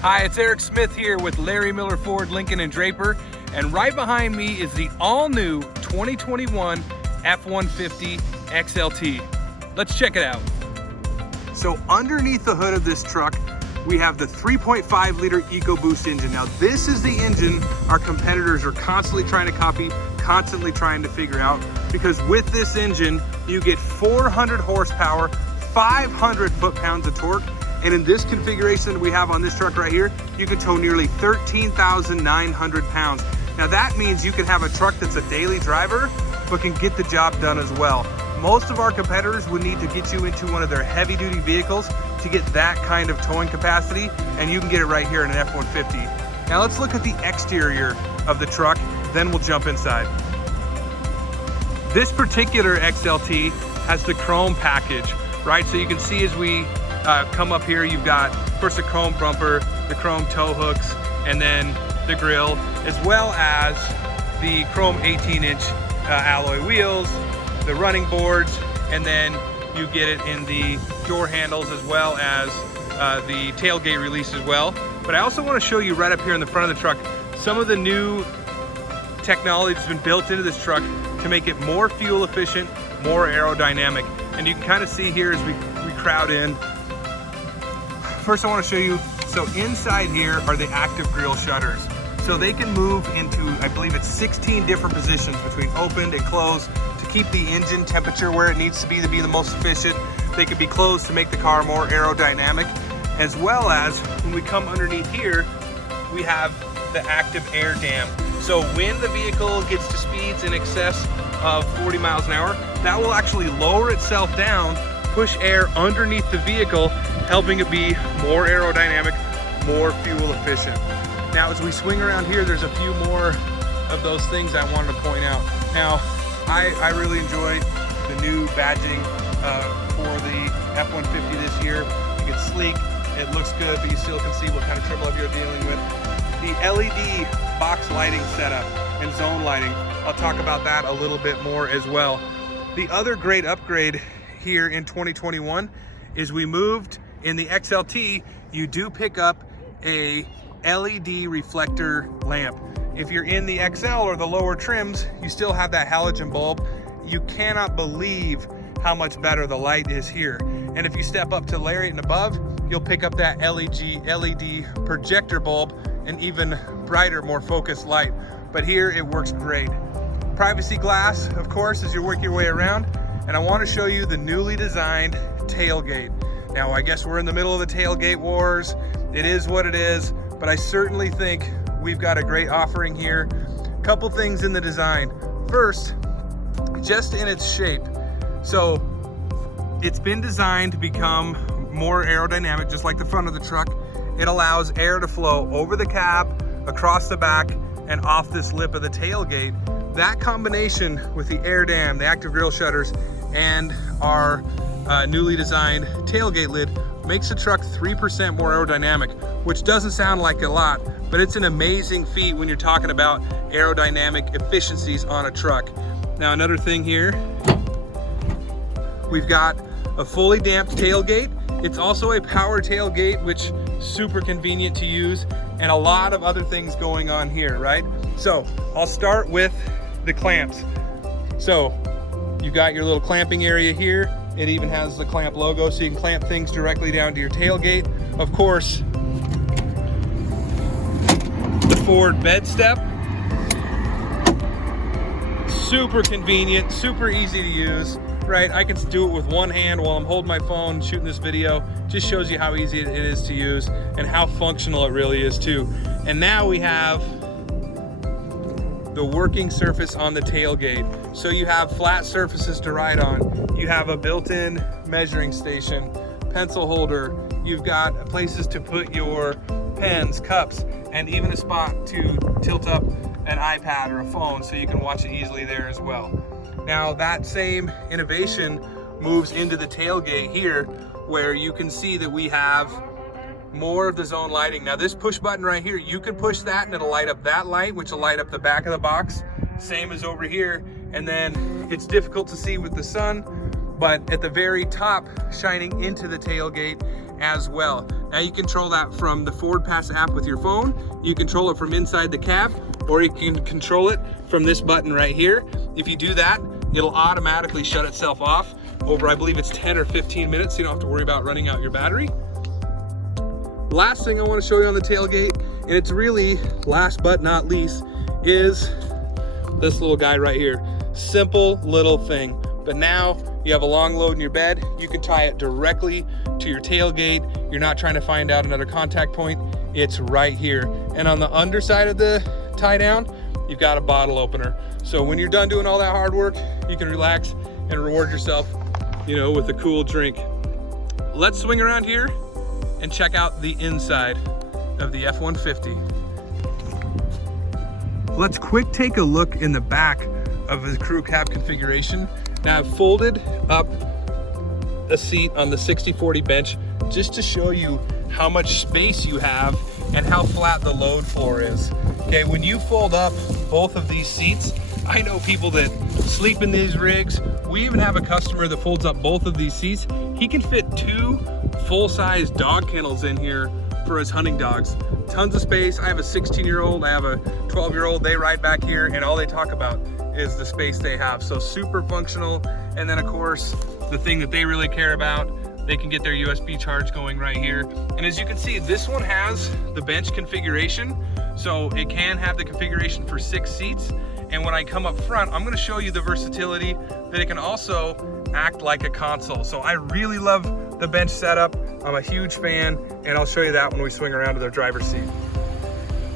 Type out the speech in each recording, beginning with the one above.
Hi, it's Eric Smith here with Larry Miller Ford, Lincoln and Draper, and right behind me is the all-new 2021 F-150 XLT. Let's check it out. So underneath the hood of this truck, we have the 3.5 liter EcoBoost engine. Now this is the engine our competitors are constantly trying to copy, constantly trying to figure out, because with this engine, you get 400 horsepower, 500 foot-pounds of torque, and in this configuration that we have on this truck right here, you can tow nearly 13,900 pounds. Now that means you can have a truck that's a daily driver, but can get the job done as well. Most of our competitors would need to get you into one of their heavy-duty vehicles to get that kind of towing capacity, and you can get it right here in an F-150. Now let's look at the exterior of the truck, then we'll jump inside. This particular XLT has the chrome package, right? So you can see as we come up here, you've got first the chrome bumper, the chrome tow hooks, and then the grille, as well as the chrome 18-inch alloy wheels, the running boards, and then you get it in the door handles as well as the tailgate release as well. But I also want to show you right up here in the front of the truck some of the new technology that's been built into this truck to make it more fuel efficient, more aerodynamic. And you can kind of see here as we crowd in. First I want to show you, so inside here are the Active Grille Shutters. So they can move into, I believe it's 16 different positions between opened and closed to keep the engine temperature where it needs to be the most efficient. They can be closed to make the car more aerodynamic, as well as when we come underneath here, we have the active air dam. So when the vehicle gets to speeds in excess of 40 miles an hour, that will actually lower itself down, push air underneath the vehicle, helping it be more aerodynamic, more fuel efficient. Now, as we swing around here, there's a few more of those things I wanted to point out. Now, I really enjoy the new badging for the F-150 this year. It's sleek, it looks good, but you still can see what kind of trouble you're dealing with. The LED box lighting setup and zone lighting, I'll talk about that a little bit more as well. The other great upgrade here in 2021 is we moved in the XLT, you do pick up a LED reflector lamp. If you're in the XL or the lower trims, you still have that halogen bulb. You cannot believe how much better the light is here. And if you step up to Lariat and above, you'll pick up that LED projector bulb, an even brighter, more focused light. But here it works great. Privacy glass, of course, as you work your way around. And I want to show you the newly designed tailgate. Now, I guess we're in the middle of the tailgate wars. It is what it is, but I certainly think we've got a great offering here. Couple things in the design. First, just in its shape. So it's been designed to become more aerodynamic, just like the front of the truck. It allows air to flow over the cab, across the back, and off this lip of the tailgate. That combination with the air dam, the Active Grille Shutters, and our newly designed tailgate lid makes the truck 3% more aerodynamic, which doesn't sound like a lot, but it's an amazing feat when you're talking about aerodynamic efficiencies on a truck. Now, another thing here, we've got a fully damped tailgate. It's also a power tailgate, which is super convenient to use, and a lot of other things going on here, right? So I'll start with the clamps. So you've got your little clamping area here. It even has the clamp logo, so you can clamp things directly down to your tailgate. Of course, the Ford bed step. Super convenient, super easy to use, right? I can do it with one hand while I'm holding my phone, shooting this video. Just shows you how easy it is to use and how functional it really is too. And now we have the working surface on the tailgate. So you have flat surfaces to ride on. You have a built-in measuring station, pencil holder. You've got places to put your pens, cups, and even a spot to tilt up an iPad or a phone so you can watch it easily there as well. Now that same innovation moves into the tailgate here, where you can see that we have more of the zone lighting. Now this push button right here, you can push that and it'll light up that light, which will light up the back of the box, same as over here. And then it's difficult to see with the sun, but at the very top, shining into the tailgate as well. Now you control that from the Ford Pass app with your phone. You control it from inside the cab, or you can control it from this button right here. If you do that, it'll automatically shut itself off over, I believe it's 10 or 15 minutes. So you don't have to worry about running out your battery. Last thing I want to show you on the tailgate, and it's really last but not least, is this little guy right here. Simple little thing, but now you have a long load in your bed. You can tie it directly to your tailgate. You're not trying to find out another contact point. It's right here. And on the underside of the tie down, you've got a bottle opener. So when you're done doing all that hard work, you can relax and reward yourself, you know, with a cool drink. Let's swing around here and check out the inside of the F-150. Let's quick take a look in the back of the crew cab configuration. Now I've folded up a seat on the 60/40 bench just to show you how much space you have and how flat the load floor is. Okay, when you fold up both of these seats, I know people that sleep in these rigs. We even have a customer that folds up both of these seats. He can fit 2 full-size dog kennels in here for his hunting dogs. Tons of space. I have a 16-year-old, I have a 12-year-old. They ride back here and all they talk about is the space they have. So super functional. And then of course, the thing that they really care about, they can get their USB charge going right here. And as you can see, this one has the bench configuration. So it can have the configuration for 6 seats. And when I come up front, I'm gonna show you the versatility that it can also act like a console. So I really love the bench setup. I'm a huge fan, and I'll show you that when we swing around to the driver's seat.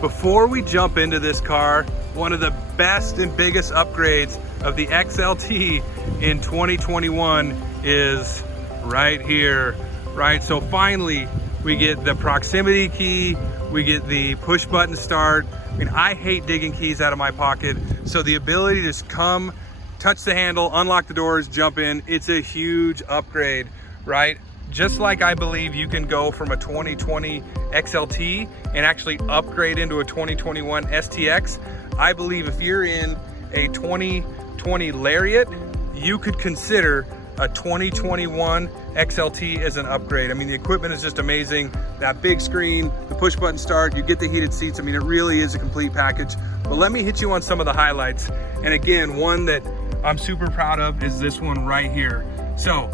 Before we jump into this car, one of the best and biggest upgrades of the XLT in 2021 is right here, right? So finally, we get the proximity key, we get the push button start. I mean, I hate digging keys out of my pocket. So the ability to just come, touch the handle, unlock the doors, jump in, it's a huge upgrade, right? Just like I believe you can go from a 2020 XLT and actually upgrade into a 2021 STX, I believe if you're in a 2020 Lariat, you could consider a 2021 XLT as an upgrade. I mean, the equipment is just amazing. That big screen, the push button start, you get the heated seats. I mean, it really is a complete package. But let me hit you on some of the highlights. And again, one that I'm super proud of is this one right here. So,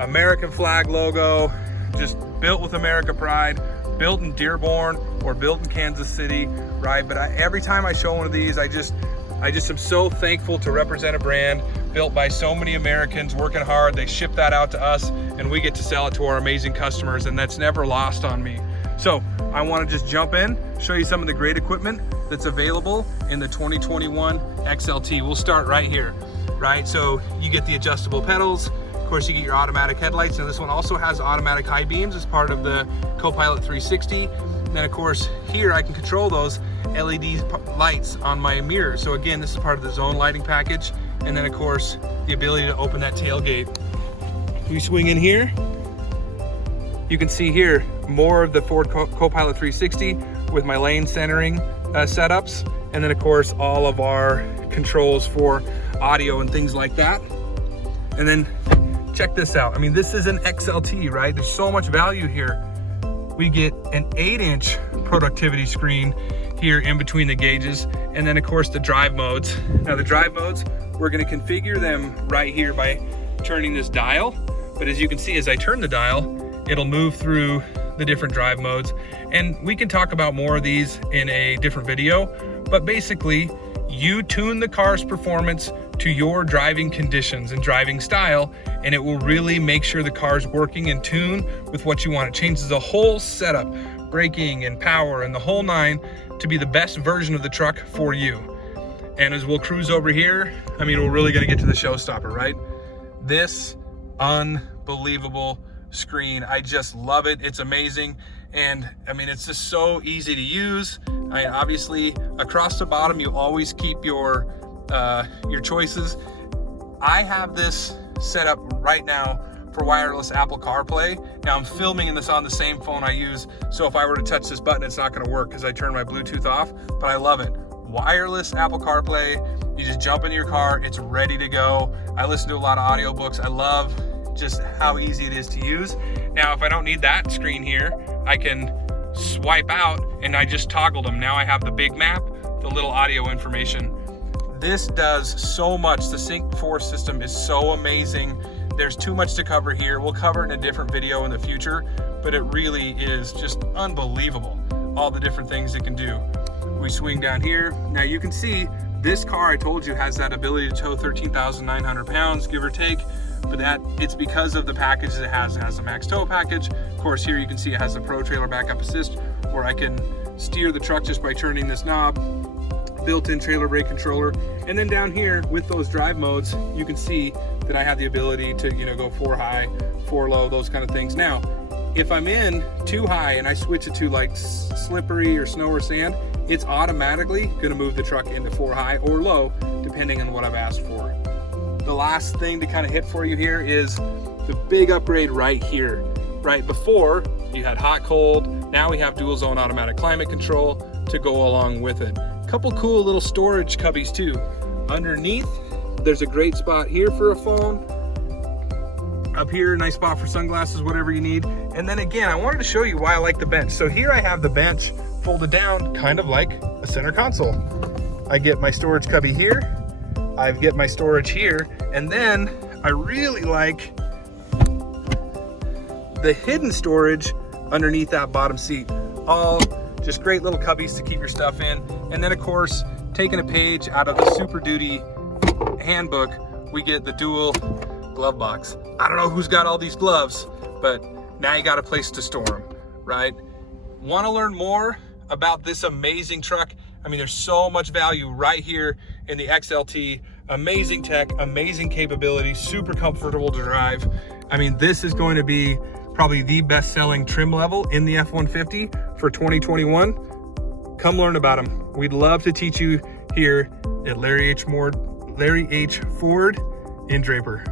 American flag logo, just built with America pride, built in Dearborn or built in Kansas City, right? But every time I show one of these, I just am so thankful to represent a brand built by so many Americans working hard. They ship that out to us and we get to sell it to our amazing customers, and that's never lost on me. So I want to just jump in, show you some of the great equipment that's available in the 2021 XLT. We'll start right here, right? So you get the adjustable pedals. Of course, you get your automatic headlights, and this one also has automatic high beams as part of the CoPilot 360. And then of course, here I can control those LED lights on my mirror. So again, this is part of the zone lighting package. And then of course, the ability to open that tailgate. We swing in here. You can see here more of the Ford CoPilot 360 with my lane centering setups. And then of course, all of our controls for audio and things like that. And then check this out. I mean, this is an XLT, right? There's so much value here. We get an 8-inch productivity screen here in between the gauges. And then of course the drive modes. Now the drive modes, we're gonna configure them right here by turning this dial. But as you can see, as I turn the dial, it'll move through the different drive modes. And we can talk about more of these in a different video, but basically you tune the car's performance to your driving conditions and driving style, and it will really make sure the car's working in tune with what you want. It changes the whole setup, braking and power and the whole nine, to be the best version of the truck for you. And as we'll cruise over here, I mean, we're really gonna get to the showstopper, right? This unbelievable screen, I just love it. It's amazing. And I mean, it's just so easy to use. I mean, obviously across the bottom, you always keep your choices. I have this set up right now for wireless Apple CarPlay. Now I'm filming this on the same phone I use, so if I were to touch this button, it's not gonna work because I turned my Bluetooth off, but I love it. Wireless Apple CarPlay, you just jump into your car, it's ready to go. I listen to a lot of audiobooks. I love just how easy it is to use. Now, if I don't need that screen here, I can swipe out, and I just toggled them. Now I have the big map, the little audio information. This does so much. The Sync 4 system is so amazing. There's too much to cover here. We'll cover it in a different video in the future, but it really is just unbelievable, all the different things it can do. We swing down here. Now you can see this car, I told you, has that ability to tow 13,900 pounds, give or take, but it's because of the package it has. It has a max tow package. Of course, here you can see it has the Pro Trailer Backup Assist, where I can steer the truck just by turning this knob, built-in trailer brake controller. And then down here with those drive modes, you can see that I have the ability to, go 4 high, 4 low, those kind of things. Now, if I'm in 2 high and I switch it to like slippery or snow or sand, it's automatically gonna move the truck into 4 high or low, depending on what I've asked for. The last thing to kind of hit for you here is the big upgrade right here. Right before, you had hot, cold. Now we have dual zone automatic climate control to go along with it. Couple cool little storage cubbies too. Underneath, there's a great spot here for a phone. Up here, nice spot for sunglasses, whatever you need. And then again, I wanted to show you why I like the bench. So here I have the bench folded down, kind of like a center console. I get my storage cubby here, I get my storage here, and then I really like the hidden storage underneath that bottom seat. All just great little cubbies to keep your stuff in. And then of course, taking a page out of the Super Duty handbook, we get the dual glove box. I don't know who's got all these gloves, but now you got a place to store them, right? Want to learn more about this amazing truck? I mean, there's so much value right here in the XLT. Amazing tech, amazing capability, super comfortable to drive. I mean, this is going to be probably the best-selling trim level in the F-150 for 2021. Come learn about them. We'd love to teach you here at Larry H. Ford in Draper.